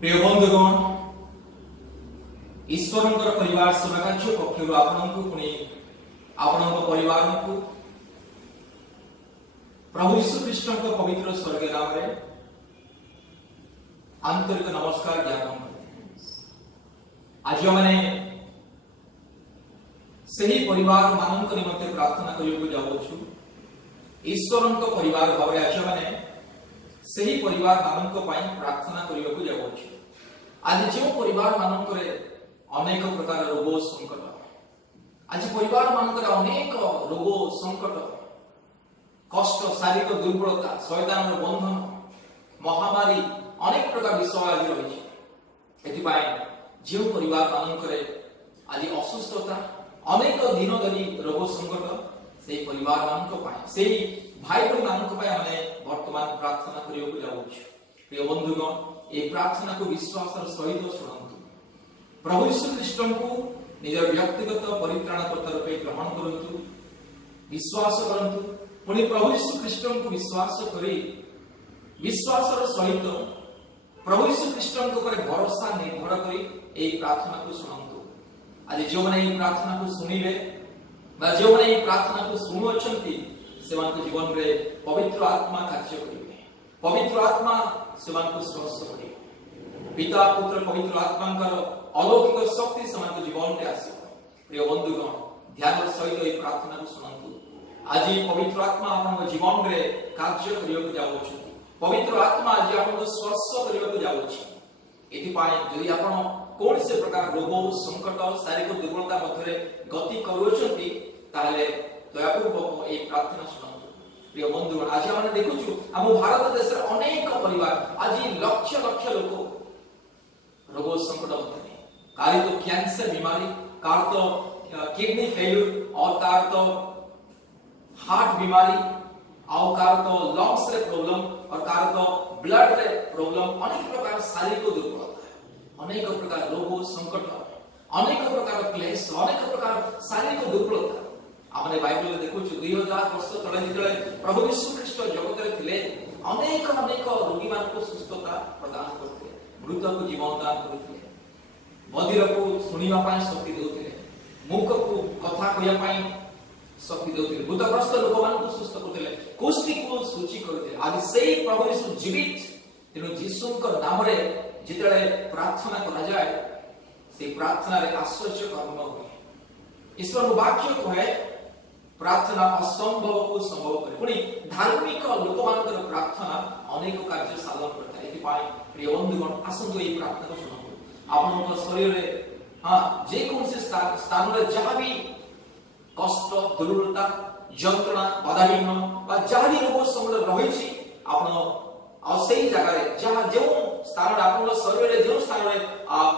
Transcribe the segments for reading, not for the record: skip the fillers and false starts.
प्रिय बंधुगण ईश्वर परिवार सेवा कार्य पक्ष आपको पुणी आपण परिवार को प्रभु यीशु ख्रीष्ट पवित्र स्वर्ग नाम रे आंतरिक नमस्कार ज्ञापन करते। आज मैंने सही परिवार मान निमंते प्रार्थना करने जाऊँ। ईश्वर परिवार भाव आज मैंने सही परिवार मान प्रार्थना करने जाऊँ। आज जो परिवार मानक अनेक प्रकार रोग संकट, आज परिवार मानक अनेक रोग संकट कष्ट शारीरिक दुर्बलता शैतान बंधन महामारी अनेक प्रकार विषय आज रही। जो परिवार मानक आज असुस्थता अनेक दिन धरी रोग संकट से परिवार मानक से भाई भाई मानक वर्तमान प्रार्थना करने जाऊँ। प्रिय बंधुगण ये प्रार्थना को विश्वास सहित शुणु। प्रभु यीशु ख्रीष्ट को निजर व्यक्तिगत परित्राणकर्ता रूपे ग्रहण करंतु, विश्वास करंतु। पुणी प्रभु यीशु ख्रीष्ट को विश्वास करी विश्वासर सहित प्रभु यीशु ख्रीष्ट पर भरोसा निर्भर करी ये प्रार्थना को शुणु। आज जो मैंने प्रार्थना को शुणिले जो मैंने प्रार्थना को शुणुअछंती से जीवन में पवित्र आत्मा कार्य करेंगे। पवित्र आत्मा से स्पर्श करे। पिता पुत्र पवित्र आत्मा अलौकिक शक्ति से जीवन में आस। प्रिय बंधुगण ध्यान सहित ये प्रार्थना को शुणु। आज पवित्र आत्मा आप जीवन में कार्य करने जाऊँ। पवित्र आत्मा आज आप स्पर्श करने जाऊँ। यदि आप कौन से प्रकार रोग संकट शारीरिक दुर्बलता मध्य गति कर दयापूर्वक ये प्रार्थना शुणु। प्रिय बंधुगण आज आम देखु आम भारत देश अनेक परिवार आज लक्ष लक्ष लोक रोग संकट मध्य कार तो कैंसर बीमारी, कार तो किडनी फेल्यूर और कार तो हार्ट बीमारी और कार तो लंग्स रे प्रॉब्लम और कार तो ब्लड रे प्रॉब्लम अनेक प्रकार शारीरिक दुर्बलता अनेक प्रकार रोग संकट अनेक प्रकार क्लेश अनेक प्रकार शारीरिक दुर्बलता आमने बाइबल देखु 2000 वर्ष तले जिते प्रभु यीशु ख्रीष्ट जगत रे थिले अनेक अनेक रोगी मान को सुस्थता प्रदान करते, मृत को जीवन दान करते, बधिर को सुनिबा पाई शक्ति देउथिले, मूक को कथा कहया पाई शक्ति देउथिले, भूतग्रस्त लोक मान को सुस्थ करथिले, कुष्ठी को सूची करथिले। आज सेही प्रभु यीशु जीवित तेनु यीशु को नाम रे जिते प्रार्थना करा जाए से प्रार्थना रे आश्चर्य कर्म हुए। ईश्वर वाक्य कहे प्रार्थना असंभव को संभव करे। पुणी धार्मिक लोक मानकर प्रार्थना अनेक कार्य साधन करता है। प्रिय बंधुगण आसंतु ये प्रार्थना को शुणु। आपन शरीर रे जे कौन से स्थान रे जहां भी कष्ट दुर्बलता यंत्रणा बाधाविघ्न बा जहां भी रोग संकट रही छी आपन सही जगह रे जहां जो स्थान आपन शरीर रे जो स्थान रे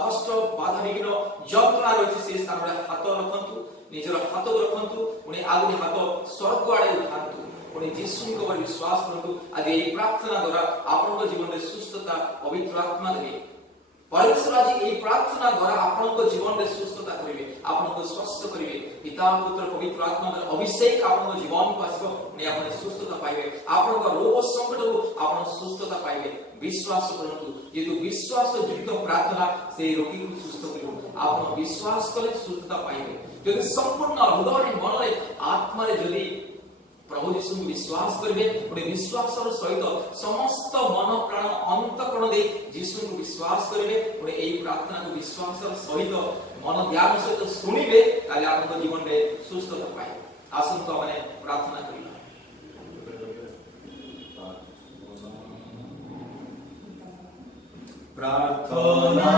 कष्ट बाधाविघ्न यंत्रणा रही छी से स्थान रे हाथ रखंतु, निजर हाथ रखंतु, पुणी आगुनी हाथ स्वर्ग आड़े उठांतु, पुणी यीशु को विश्वास करंतु। आज ये प्रार्थना द्वारा आपन जीवन में सुस्थता पवित्र आत्मा देवे। परमेश्वर आज ये प्रार्थना द्वारा आपन जीवन में सुस्थता करेंगे, आपन को स्वस्थ करेंगे। पिता पुत्र पवित्र आत्मा अभिषेक आपन जीवन को आसो, ने आपन सुस्थता पाइबे, आपन का रोग संकट को आपन सुस्थता पाइबे। विश्वास करंतु, यदि विश्वास युक्त प्रार्थना से रोगी को सुस्थ करियो। आपन विश्वास कले सुस्थता पाइबे। यदि संपूर्ण हृदय मन रे आत्मा रे जदि प्रभु यीशु विश्वास करेंगे, पुणे विश्वास सहित समस्त मन प्राण अंतःकरण दे यीशु को विश्वास करेंगे, पुणे यही प्रार्थना को विश्वास सहित मन ध्यान सहित सुनिबे, ताले आपन जीवन में सुस्थता पाए। आसंतु हमने प्रार्थना करिबा। प्रार्थना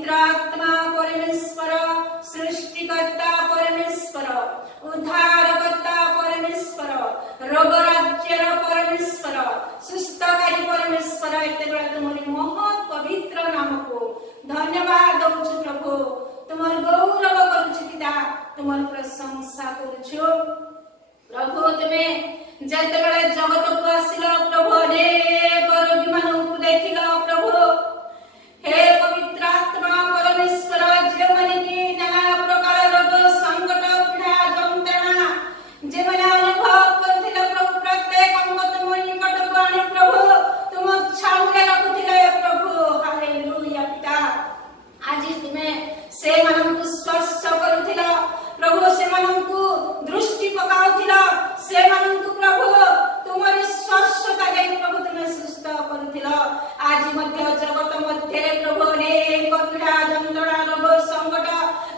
पवित्र आत्मा परमेश्वर, सृष्टिकर्ता परमेश्वर, उद्धारकर्ता परमेश्वर, रोग राज्यर परमेश्वर, सुस्थकारी परमेश्वर, एते बेला तुमरी महत् पवित्र नाम को धन्यवाद दउछु प्रभु। तुमर गौरव करूछु पिता, तुमर प्रशंसा करूछु प्रभु। तुमे जते बेला जगत को आसिलो प्रभु, अनेक रोगी मानकु देखिलो प्रभु। हे पवित्र आत्मा परमेश्वर, जे माने कि नाना प्रकार रोग संकट पीड़ा जंत्रणा जे माने अनुभव करथिले प्रभु, प्रत्येक अंग तुम निकट को आनी प्रभु, तुम छाउले रखुथिले प्रभु। हालेलुया पिता, आज तुमे से मानकु स्पर्श करूथिला प्रभु, से मानकु दृष्टि पकाउथिला, से मानकु प्रभु तुमरी स्पर्शता दे प्रभु तुमे सुस्थ करूथिला। आज मध्य जगत मध्य प्रभु अनेक पीड़ा जंत्रणा रोग संकट,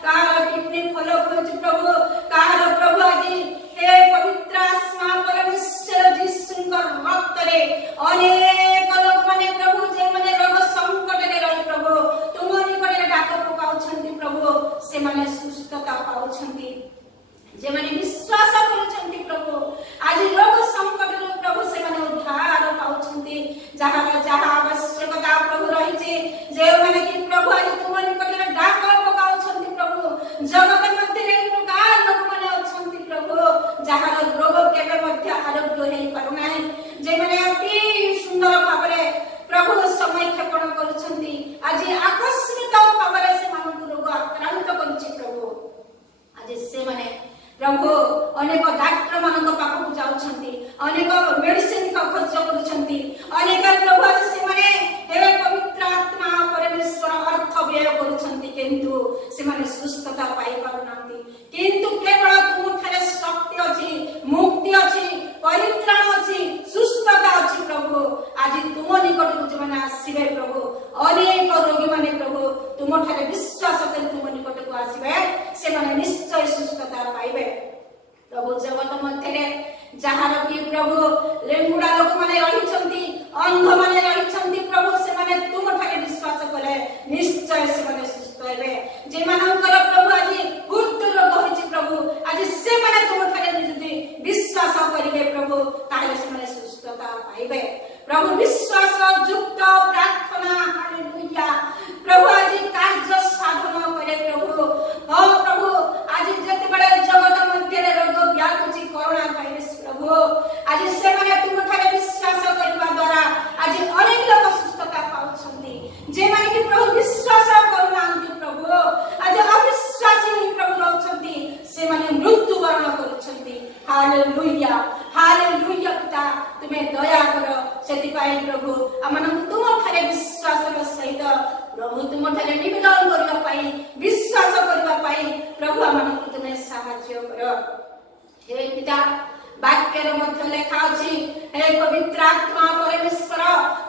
कार किडनी फल होछि प्रभु, कार प्रभु आज हे पवित्र आत्मा परमेश्वर जीसुंकर रक्त रे अनेक लोक माने प्रभु जे माने रोग संकट रे रहि प्रभु तुम निकटे डाक पकाउछंती प्रभु, से माने सुस्थता पाउछंती, जे माने विश्वास करूछंती प्रभु। आज रोग संकट रे प्रभु से माने उद्धार पाउछंती, जहार जहा आवश्यकता प्रभु रही छे, जे माने कि प्रभु आज तुम निकटे डाक पकाउछंती प्रभु। जगत मध्ये रे प्रकार लोक माने अछंती प्रभु, जहार रोग केबे मध्ये आरोग्य हेई पारु नाही, जे माने अति सुंदर भाबरे प्रभु समय क्षेपण करूछंती। आज आकस्मिक भाबरे से मानकु रोग आक्रांत करूछि प्रभु। आज से माने प्रभु अनेक डाक्टर मानक पाखक जाउछंती, अनेक मेडिसिन का खर्च करूछंती, अनेक प्रभु आज से माने हे पवित्र आत्मा परमेश्वर अर्थ व्यय करूछंती, किंतु से माने सुस्थता पाई पारुनांती। किंतु केवल तुम थारे शक्ति अछि, मुक्ति अछि, परित्राण अछि, सुस्थता अछि प्रभु। आज तुम निकट को जे माने आसीबे प्रभु, अनेक रोगी माने प्रभु तुम थारे विश्वास करि तुम निकट को आसीबे, से माने निश्चय सुस्थता पाइबे प्रभु। जगत मध्य जहार कि प्रभु लेंगुड़ा लोक माने रहिछंती, अंध माने रहिछंती प्रभु, से माने तुम ठारे विश्वास करे निश्चय से माने सुस्थ हेबे। जे मानकर प्रभु आज हृदय रोग होछि प्रभु, आज से माने तुम ठारे जदि विश्वास करिवे प्रभु, ताले से माने सुस्थता पाइबे प्रभु। विश्वास युक्त प्रार्थना, हालेलुया प्रभु आज कार्य साधन करे प्रभु। हो प्रभु आज जते बड़े जगत मध्य रे रोग व्यापुछि कोरोना वायरस प्रभु, आज से माने तुम ठारे विश्वास करबा द्वारा आज अनेक लोक सुस्थता पाउछंती, जे माने कि प्रभु विश्वास करूनांती प्रभु, आज अविश्वासी प्रभु रहउछंती, से माने मृत्यु वरण करूछंती। हालेलुया हालेलुया पिता, तुमे दया करो सेति पाई प्रभु, हमनकु तुम ठारे विश्वास रो सहित प्रभु तुम ठारे निवेदन करबा पाई, विश्वास करबा पाई प्रभु हमनकु तुमे साहाय्य करो। हे पिता, वाक्य रे मध्य लेखा अछि, हे पवित्र आत्मा परमेश्वर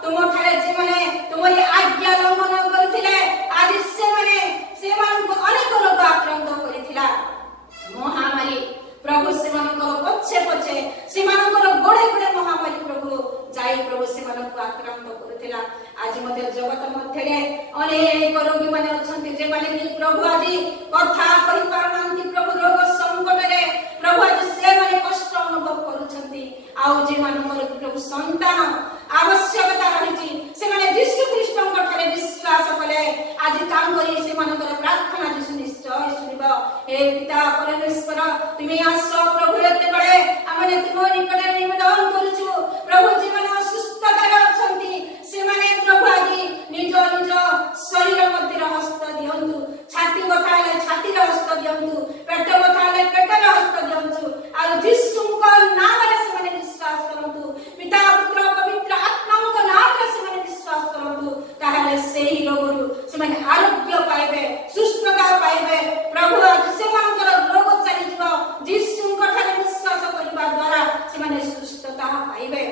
तुम ठारे जे माने तुमरी आज्ञा लंघन करथिले, आज से माने से मानकु अनेक रोग आक्रांत करिथिला महामारी प्रभु, से मानकर पछे पछे से मानकर गोड़े गोड़े महामारी प्रभु जाई प्रभु से मानकु आक्रांत करथिला। आज मध्य जगत मध्य रे अनेक रोगी माने अछंती, जे माने कि प्रभु आज कथा कहि पारनांती प्रभु, रोग संकट रे प्रभु आज से माने कष्ट अनुभव करूछंती। आउ जे मानकर प्रभु संतान आवश्यकता रहिछि, से माने यीशु ख्रीष्टଙ୍କ ठारे विश्वास कले आज काम करी से मानकर प्रार्थना यीशु निश्चय सुनिबो। हे पिता परमेश्वर तुमे आस प्रभु, एते बळे आमे तुम निकटे निवेदन करूछु प्रभु, जे माने असुस्थता रे अछंती, से माने प्रभु आज निज निज शरीर मध्य हस्त दियंतु, छाती बथा ले छाती रे हस्त दियंतु, पेट बथा ले पेट रे हस्त दियंतु, आ यीशुଙ୍କ नाम रे से माने विश्वास करंतु, पिता पुत्र पवित्र आत्माଙ୍କ नाम रे से माने विश्वास करंतु, ताहाले सेही रोगरु से माने आरोग्य पाइबे, सुस्थता पाइबे प्रभु। आज से मानकर रोग चली जिवो, यीशुଙ୍କ ठारे विश्वास करिबा द्वारा से माने सुस्थता पाइबे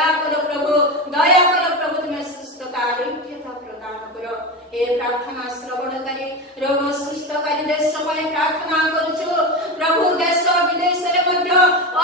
ଦୟା କର ପ୍ରଭୁ, ଦୟା କର ପ୍ରଭୁ, ତୁମେ ସୁସ୍ଥତା ଆରୋଗ୍ୟତା ପ୍ରଦାନ କର। ଏ ପ୍ରାର୍ଥନା ଶ୍ରବଣକାରୀ ରୋଗ ସୁସ୍ଥକାରୀ ଦେଶ ପାଇଁ ପ୍ରାର୍ଥନା କରୁଛୁ ପ୍ରଭୁ। ଦେଶ ବିଦେଶରେ ମଧ୍ୟ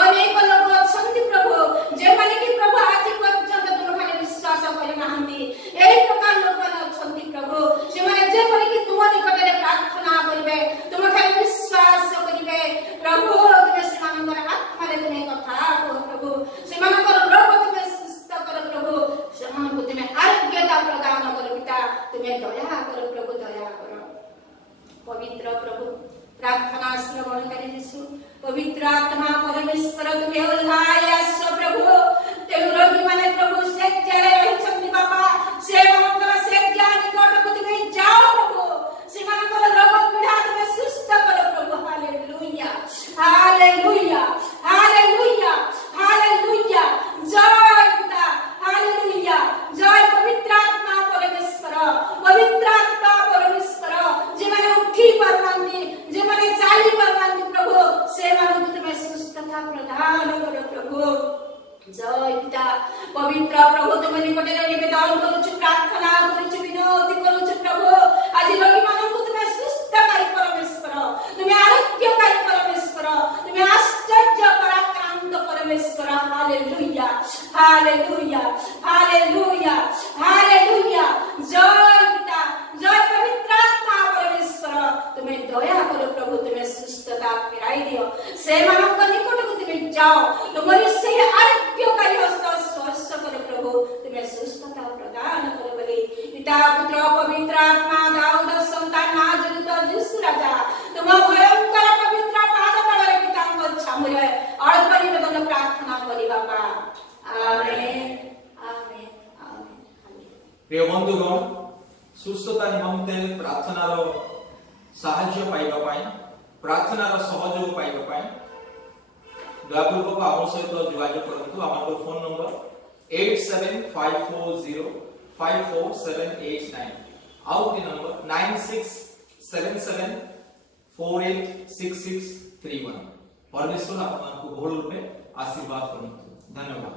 ଅନେକ ଲୋକ ଅଛନ୍ତି ପ୍ରଭୁ, ଯେମାନେ କି ପ୍ରଭୁ ଆଜି ପର୍ଯ୍ୟନ୍ତ ତୁମଠାରେ ବିଶ୍ୱାସ କରିନାହାନ୍ତି। ଏହି ପ୍ରକାର ଲୋକମାନେ ଅଛନ୍ତି ପ୍ରଭୁ, ସେମାନେ ଯେପରିକି ତୁମ ନିକଟରେ ପ୍ରାର୍ଥନା କରିବେ, ତୁମଠାରେ ବିଶ୍ୱାସ କରିବେ ପ୍ରଭୁ, ତୁମେ ସେମାନଙ୍କର ଆତ୍ମାରେ ତୁମେ କଥା କୁହ ପ୍ରଭୁ, ସେମାନଙ୍କର ରୋଗ ତୁମେ ସୁସ୍ଥ କର ପ୍ରଭୁ, ସେମାନଙ୍କୁ ତୁମେ ଆରୋଗ୍ୟତା ପ୍ରଦାନ କର ପିତା, ତୁମେ ଦୟା କର ପ୍ରଭୁ, ଦୟା କର। ପବିତ୍ର ପ୍ରଭୁ ପ୍ରାର୍ଥନା ଶ୍ରବଣକାରୀ ଯୀଶୁ, ପବିତ୍ର ଆତ୍ମା ପରମେଶ୍ୱର ତୁମେ ଓହ୍ଲାଇ ଆସ ପ୍ରଭୁ। ତେଣୁ ରୋଗୀମାନେ ପ୍ରଭୁ ଶଯ୍ୟାରେ ରହିଛନ୍ତି ବାପା, ସେମାନଙ୍କର ଶଯ୍ୟା ନିକଟକୁ ତୁମେ ଯାଅ ପ୍ରଭୁ, ସେମାନଙ୍କର ରୋଗ ପୀଡ଼ା ତୁମେ ସୁସ୍ଥ କର ପ୍ରଭୁ। ହାଲେଲୁୟା, ହାଲେଲୁୟା, ହାଲେଲୁୟା, ହାଲେଲୁୟା, ଜୟ ପିତା, ହାଲେଲୁୟା, ଜୟ ପବିତ୍ର ଆତ୍ମା ପରମେଶ୍ୱର, ପବିତ୍ର ଆତ୍ମା ପରମେଶ୍ୱର। ଯେମାନେ ଉଠି ପାରୁନାହାନ୍ତି, ଯେମାନେ ଚାଲି ପାରୁନାହାନ୍ତି ପ୍ରଭୁ, ସେମାନଙ୍କୁ ତୁମେ ସୁସ୍ଥତା ପ୍ରଦାନ କର ପ୍ରଭୁ। ଜୟ ପିତା, ପବିତ୍ର ପ୍ରଭୁ ତୁମ ନିକଟରେ ନିବେଦନ କରୁଛୁ, ପ୍ରାର୍ଥନା କରୁଛୁ, ବିନତି କରୁଛୁ ପ୍ରଭୁ। ଆଜି ରୋଗୀମାନଙ୍କୁ ତୁମେ ସୁସ୍ଥକାରୀ ପରମେଶ୍ୱର, ତୁମେ ଆରୋଗ୍ୟକାରୀ ପରମେଶ୍ୱର, ତୁମେ ଆଶ୍ଚର୍ଯ୍ୟ ପରାକ୍ରାନ୍ତ ପରମେଶ୍ୱର। ହାଲେଲୁୟା, ହାଲେଲୁୟା, ହାଲେଲୁୟା, ହାଲେଲୁୟା, ଜୟ ପିତା, ଜୟ ପବିତ୍ର ଆତ୍ମା ପରମେଶ୍ୱର। ତୁମେ ଦୟା କର ପ୍ରଭୁ, ତୁମେ ସୁସ୍ଥତା ଫେରାଇ ଦିଅ, ସେମାନଙ୍କ ନିକଟକୁ ତୁମେ ଯାଅ, ତୁମରି ସେହି ଆରୋଗ୍ୟକାରୀ ହସ୍ତ ସ୍ପର୍ଶ କର ପ୍ରଭୁ, ତୁମେ ସୁସ୍ଥତା ପ୍ରଦାନ କର ବୋଲି ପିତା, ପୁତ୍ର, ପବିତ୍ର ଆତ୍ମା, ଦାଉଦ ସନ୍ତାନ ନାଜରିତ ଯୀଶୁ ରାଜା, ତୁମ ଭୟଙ୍କର ପବିତ୍ର ପାଦ ତଳରେ ପିତାଙ୍କ ଛାମୁରେ ଅଳ୍ପ ନିବେଦନ ପ୍ରାର୍ଥନା କରି ବାପା। ଆମେନ୍, ଆମେନ୍, ଆମେନ୍। প্রিয় বন্ধুগণ, সুস্থতা নিমন্তে প্রার্থনার সাহায্য পাইবা পাই, প্রার্থনার সহযোগ পাইবা পাই দয়াপূর্বক আমার সহিত যোগাযোগ করন্তু। আমার ফোন নম্বর 8754054789, ଆଉ ଗୋଟେ ନମ୍ବର 9677486631। ପରମେଶ୍ୱର ଆପଣଙ୍କୁ ବହୁଳ ରୂପେ ଆଶୀର୍ବାଦ କରନ୍ତୁ। ଧନ୍ୟବାଦ।